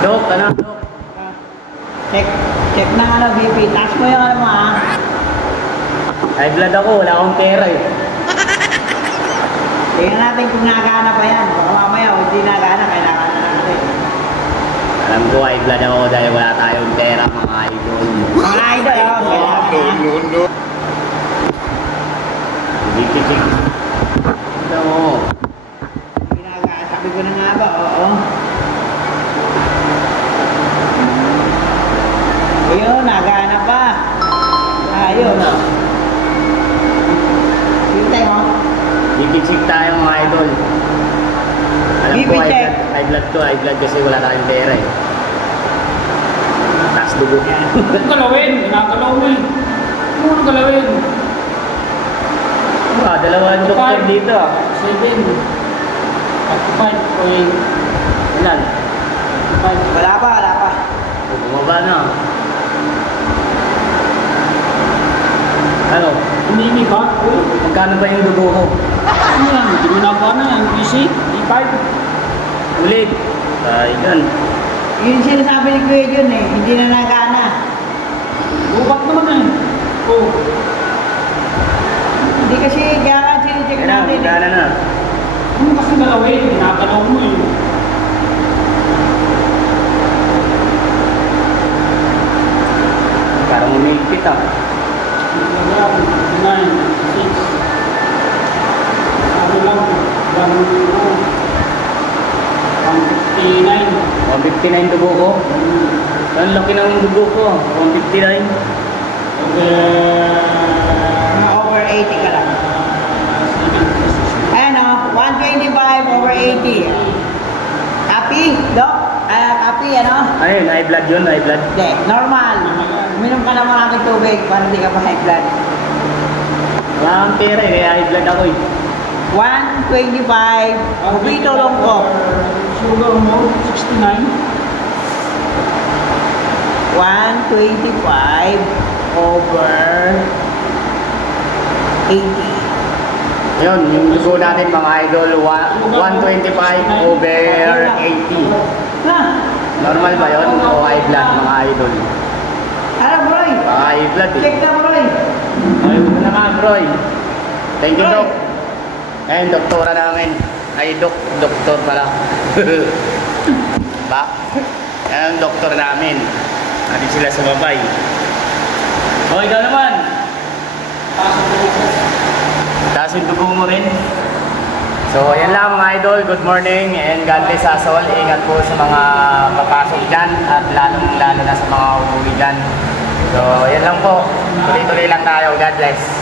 Dok, ano? Check na ano, BP. Taas mo yung ano mo ha. High blood ako, wala akong pera eh. Tingnan natin kung nagana pa yan. Baka mamaya, hindi nagana, kailangan na natin. Alam ko, high blood ako dahil wala tayong pera, mga idol. Mga idol, No. Hindi titik. Ito mo. Sabi ko na nga ba, oo. Ayun, nagana pa. Ayun. Hintay mo. Bibig-check tayo mga idol. Alam ko, high blood to, high blood kasi wala tayong pera eh. Taas dugo. Huwag galawin, ginagalaw mo eh. Huwag galawin. Dalawang doktor dito ah. 7. 45 point. Ilan? Wala pa. Bumaba na. Ano? Umimi ka? Magkano ba yung dugo ko? Ano yan? Hindi mo na ba na yan? PC? E5? Ulit. Ayun. Yun sinasabi ni Kuya Jun eh, hindi na nagana. Bubat naman eh. Oh. Hindi kasi kaya sinicheck natin eh. Magkano na? Ano kasi galawin? Ginagalaw mo eh. Parang umigpit ah. 9, 6. Sabi lang, gano'n mo. 159 dugo ko. Ang laki ng dugo ko. 159. Over 80 ka lang. Ayan o, 125 over 80. Copy, Doc? Copy, ano? Ayun, high blood yun, high blood. Hindi, normal. Uminom ka na maraming tubig para hindi ka pa high blood. Wala akong pera eh, kaya high blood ako eh. 125, Ubito Longkop. Sugar mo, 69. 125 over 80. Yun, yung dugo natin mga idol, 125 over 80. Ha? Normal ba yun o high blood mga idol? Ano, Broy? High blood eh. Check na, Broy. Ayun na naman, Broy. Thank you, Broy. Doc. Ayun, doktora namin. Ay, doktor pala. Ba? Ayun, doktor namin. Nandito sila sa babay. O, ikaw naman. Taas yung dugo mo rin. So, yan lang mga idol. Good morning and God bless us all. Ingat po sa mga papasok dyan at lalong-lalo na sa mga uuwi dyan. So, yan lang po. Tuloy-tuloy lang tayo. God bless.